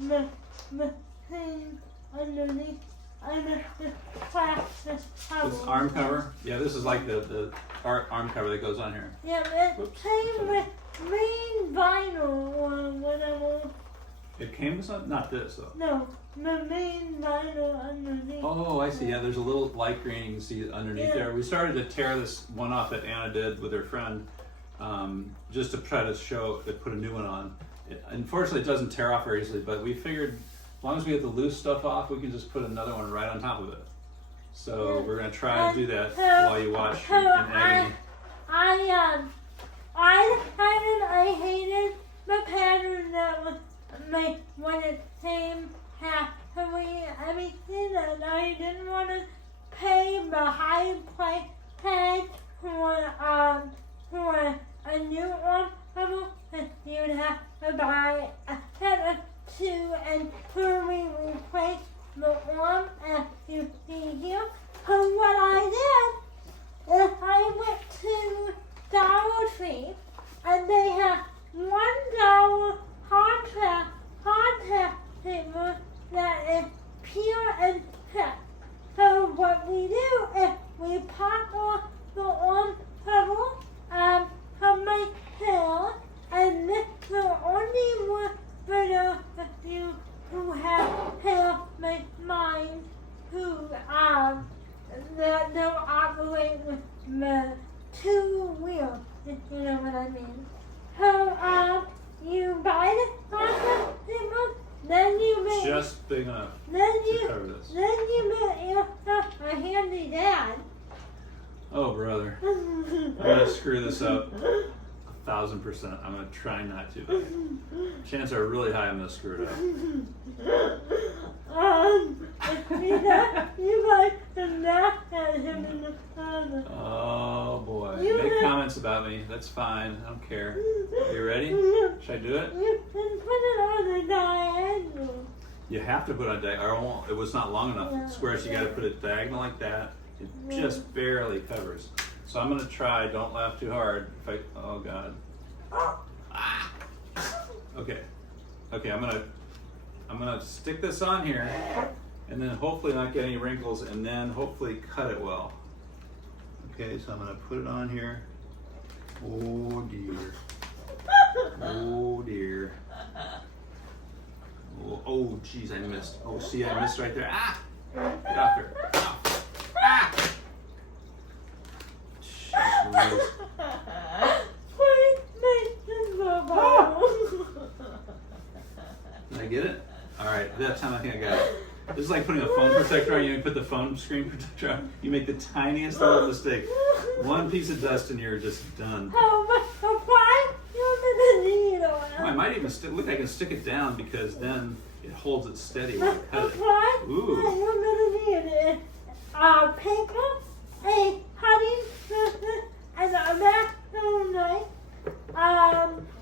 thing underneath the plastic cover. This arm cover? Yeah, this is like the arm cover that goes on here. Yeah, it came with green vinyl or whatever. It came with something? Not this though. No, the main vinyl underneath. Oh, I see. Yeah, there's a little light green you can see underneath there. We started to tear this one off that Anna did with her friend, just to try to put a new one on. Unfortunately, it doesn't tear off very easily, but we figured as long as we get the loose stuff off, we can just put another one right on top of it. So we're going to try to do that while you watch in agony. I hated the pattern that was made when it came halfway everything, and I didn't want to pay the high price tag for a new one. You'd have to buy a set of two and fully replace the one as you see here. So what I did is I went to Dollar Tree and they have $1 contrast paper that is pure and check. So what we do is we pop off the arm cover from my hair, and this will only work for those of you who have hair like mine, who that don't operate with the two wheels, if you know what I mean. So you buy the contrast paper, then you make Just big enough then to cover this. Then you make yourself a handy dad. Oh, brother. I'm going to screw this up 1,000%. I'm going to try not to. Chances are really high I'm going to screw it up. You like to laugh at him in the corner. Oh, boy. Make comments about me. That's fine. I don't care. You ready? Should I do it? You can put it on a diagonal. You have to put it on diagonal. It was not long enough. Square, so you got to put it diagonal like that. It just barely covers. So I'm going to try. Don't laugh too hard. Oh, God. Ah. Okay. Okay, I'm gonna stick this on here, and then hopefully not get any wrinkles, and then hopefully cut it well. Okay, so I'm gonna put it on here. Oh dear. Oh dear. Oh geez, I missed. Oh, see, I missed right there. Ah! Get off there. Ow. Ah! Jeez Louise. Did I get it? All right, that time I think I got it. This is like putting a phone protector on. You put the phone screen protector on. You make the tiniest little mistake. One piece of dust and you're just done. I might even look. I can stick it down because then it holds it steady when I cut it. Ooh. Paper, a cutting surface, and a macro knife,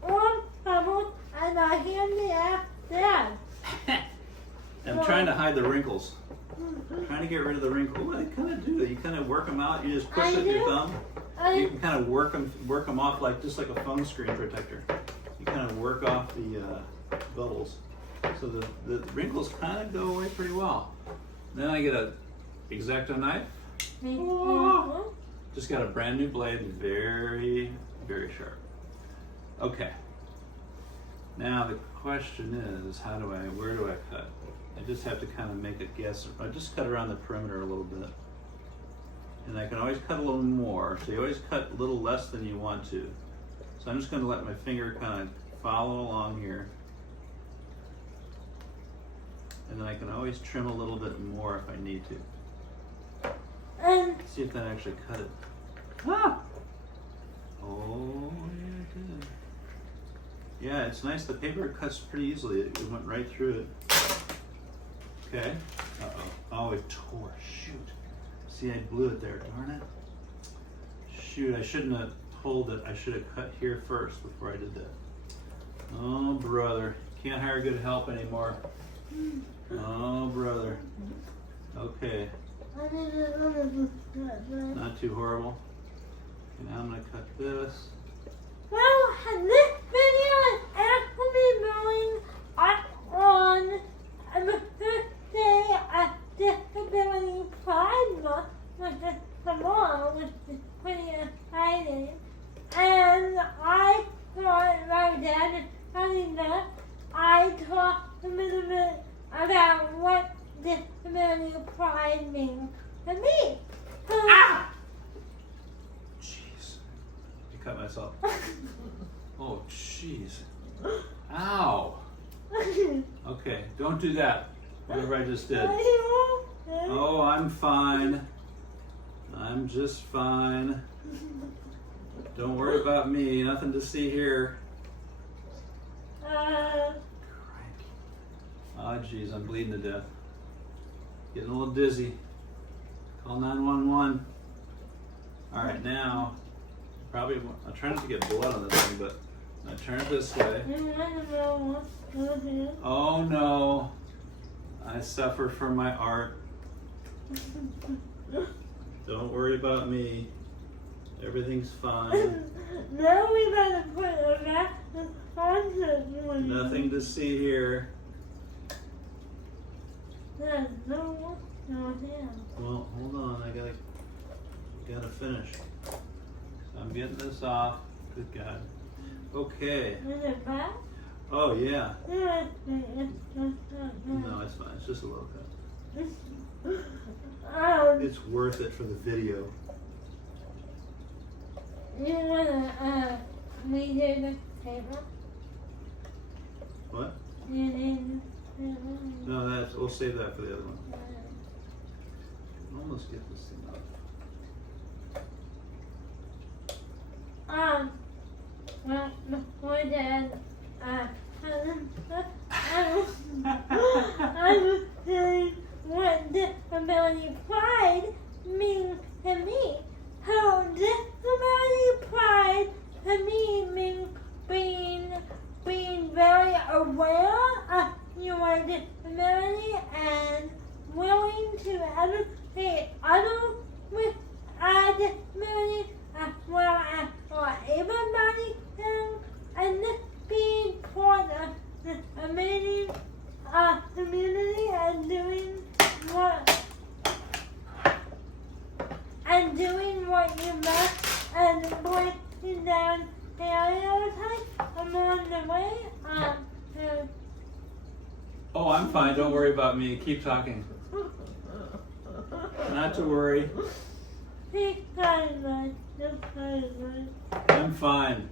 one cover, and a handy ass dad. I'm trying to hide the wrinkles. I'm trying to get rid of the wrinkles. Oh, I kind of do that. You kind of work them out. You just push it with your thumb. You can kind of work them off just like a phone screen protector. You kind of work off the bubbles, so the wrinkles kind of go away pretty well. Then I get a exacto knife. Oh, just got a brand new blade, very, very sharp. Okay. Now the question is, where do I cut? I just have to kind of make a guess. I just cut around the perimeter a little bit. And I can always cut a little more. So you always cut a little less than you want to. So I'm just going to let my finger kind of follow along here. And then I can always trim a little bit more if I need to. See if that actually cut it. Ah! Oh, yeah, it did. Yeah, it's nice. The paper cuts pretty easily. It went right through it. Okay. Uh-oh. Oh, it tore. Shoot. See, I blew it there. Darn it. Shoot, I shouldn't have pulled it. I should have cut here first before I did that. Oh, brother. Can't hire good help anymore. Oh, brother. Okay. Not too horrible. Okay, now I'm going to cut this. Well, this video is actually going up on doing that, I talked a little bit about what disability pride means to me. Ah! Jeez. I cut myself. Oh, jeez. Ow. Okay, don't do that. Whatever I just did. Oh, I'm fine. I'm just fine. Don't worry about me. Nothing to see here. Oh, jeez, I'm bleeding to death. Getting a little dizzy. Call 911. All right, now, probably, I'm trying not to get blood on this thing, but I turn it this way. Oh no, I suffer from my art. Don't worry about me. Everything's fine. Now we gotta put a back on. Nothing to see here. There's no here. Well, hold on. I gotta finish. I'm getting this off. Good God. Okay. Is it back? Oh yeah. No, No, it's fine. It's just a little cut. Um, It's worth it for the video. you wanna redo the table? What? You need No, we'll save that for the other one. Almost get this thing off. Well, before that, I was saying what disability pride means to me. How disability pride to me means being very aware of your disability and willing to educate others with a disability as well as for able-bodied and being part of this amazing community and doing what you must and breaking down stereotypes along the way. Oh, I'm fine. Don't worry about me. Keep talking. Not to worry. I'm fine.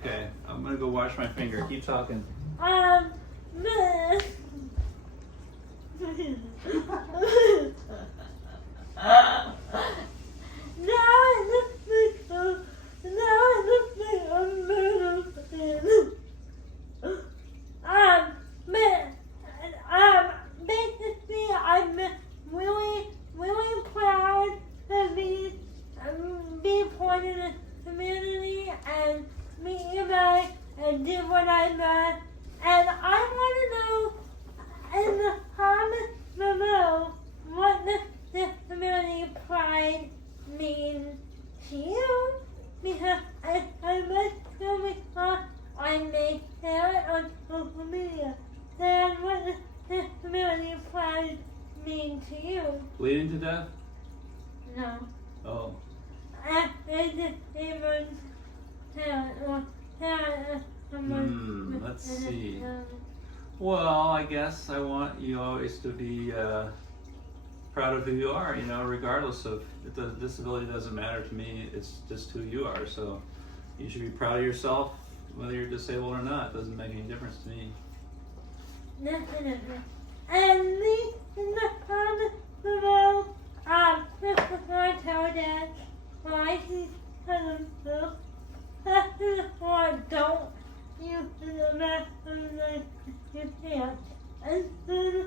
Okay, I'm gonna go wash my finger. Keep talking. Basically, I'm really proud to be part of the community and meet you guys and do what I love. And I want to know in the comments below what the disability pride means to you, because I must go because I may share it on social media. Then what does disability pride mean to you? Bleeding to death? No. Oh. Let's see. Well, I guess I want you always to be proud of who you are, you know, regardless of, the disability doesn't matter to me, it's just who you are. So you should be proud of yourself, whether you're disabled or not. It doesn't make any difference to me. Definitely. And leave in the comments below, just before I tell Dad why he's kind of before don't use the rest of the you can't.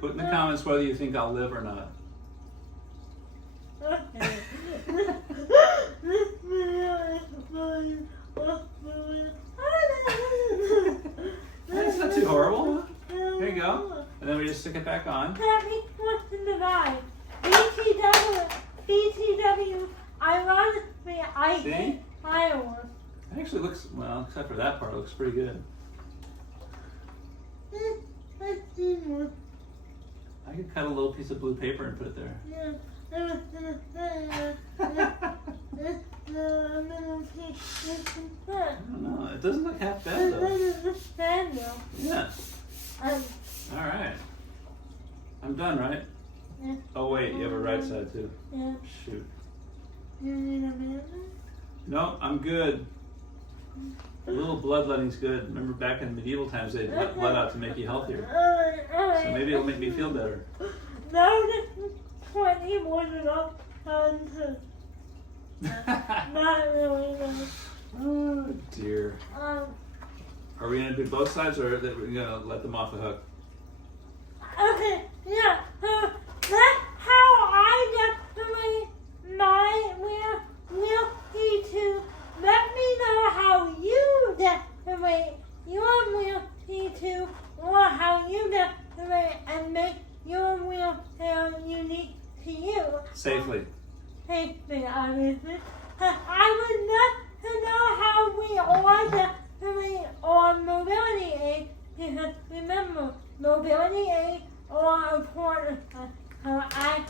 Put in the comments whether you think I'll live or not. Okay. This video is fun. That's not too horrible. There you go. And then we just stick it back on. Happy 4th of July. BTW, ironically, I See? hate fireworks. It actually looks, well, except for that part, it looks pretty good. Let's see more. I could cut a little piece of blue paper and put it there. Yeah. the middle piece is I don't know. It doesn't look half bad though. It's bad though. Yeah. All right. I'm done, right? Yeah. Oh wait, you have a right side too. Yeah. Shoot. You need a minute? No, I'm good. A little bloodletting's good. Remember back in medieval times they'd let blood out to make you healthier. Alright. So maybe it'll make me feel better. Now this is 20 more enough time to not really know. Oh dear. Are we gonna do both sides or are we gonna let them off the hook? Okay, yeah. That's how I decorate my wheel P2. Let me know how you decorate your wheel P2 or how you decorate and make your wheelchair unique to you. Safely. Safely, obviously. I would love to know how we all decorate our mobility aid because remember, mobility aids are important. So I